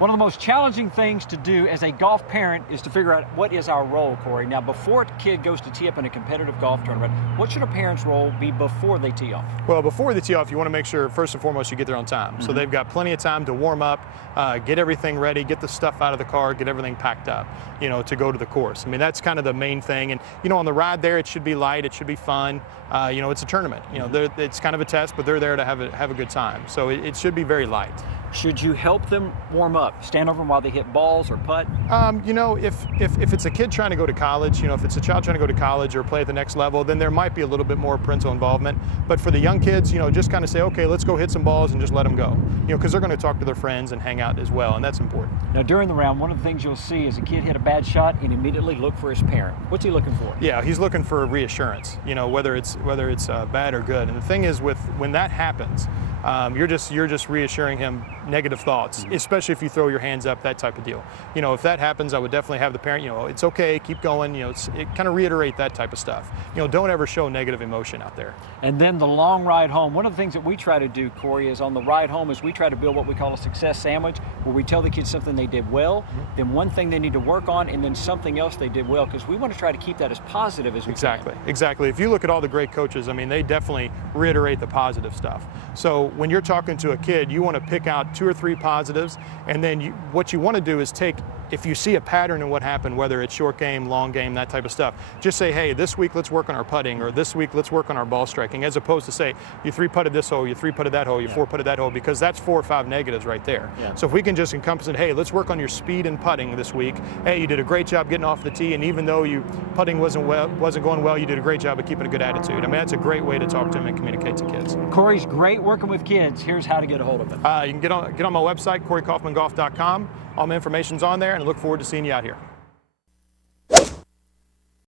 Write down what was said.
One of the most challenging things to do as a golf parent is to figure out what is our role, Corey. Now, before a kid goes to tee up in a competitive golf tournament, what should a parent's role be before they tee off? Well, before they tee off, you want to make sure, first and foremost, you get there on time. So they've got plenty of time to warm up, get everything ready, get the stuff out of the car, get everything packed up, to go to the course. I mean, that's kind of the main thing. And, on the ride there, it should be light, it should be fun. It's a tournament. It's kind of a test, but they're there to have a good time. So it should be very light. Should you help them warm up? Stand over them while they hit balls or putt? If it's a kid trying to go to college, if it's a child trying to go to college or play at the next level, then there might be a little bit more parental involvement. But for the young kids, just kind of say, okay, let's go hit some balls and just let them go. Because they're going to talk to their friends and hang out as well, and that's important. Now, during the round, one of the things you'll see is a kid hit a bad shot and immediately look for his parent. What's he looking for? Yeah, he's looking for reassurance, whether it's bad or good. And the thing is, when that happens, you're just reassuring him negative thoughts, especially if you throw your hands up, that type of deal. If that happens, I would definitely have the parent, it's okay, keep going, kind of reiterate that type of stuff. Don't ever show negative emotion out there. And then the long ride home. One of the things that we try to do, Corey, is on the ride home is we try to build what we call a success sandwich, where we tell the kids something they did well, then one thing they need to work on, and then something else they did well, because we want to try to keep that as positive as we can. Exactly. If you look at all the great coaches, they definitely reiterate the positive stuff. So when you're talking to a kid, you want to pick out 2 or 3 positives, and then what you want to do is if you see a pattern in what happened, whether it's short game, long game, that type of stuff, just say, hey, this week let's work on our putting, or this week let's work on our ball striking, as opposed to say, you 3-putted this hole, you 3-putted that hole, you 4-putted that hole, because that's 4 or 5 negatives right there. Yeah. So if we can just encompass it, hey, let's work on your speed and putting this week. Hey, you did a great job getting off the tee, and even though putting wasn't going well, you did a great job of keeping a good attitude. That's a great way to talk to them and communicate to kids. Corey's great working with kids. Here's how to get a hold of him. You can get on my website, CoreyKaufmanGolf.com. All my information's on there, and I look forward to seeing you out here.